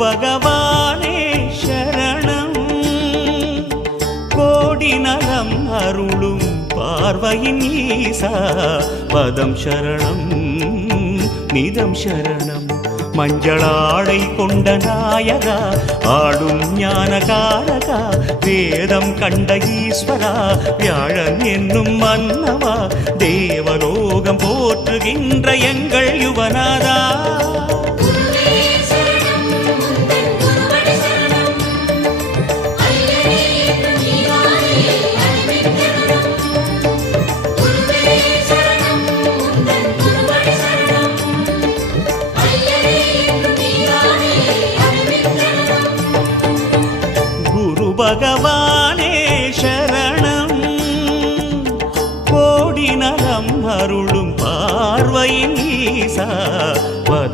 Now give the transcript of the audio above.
பகவானே சரணம் கோடி நலம் அருளும் பார்வையின் ஈசா பதம் சரணம் நிதம் சரணம் மஞ்சளாடை கொண்ட நாயகா ஆடும் ஞானகாரகா வேதம் கண்ட ஈஸ்வரா வியாழன் என்னும் மன்னவா தேவலோகம் போற்றுகின்ற எங்கள் யுவனாதா பகவானே சரணம் கோடி நலம் அருளும் பார்வையின் ஈசா பதம்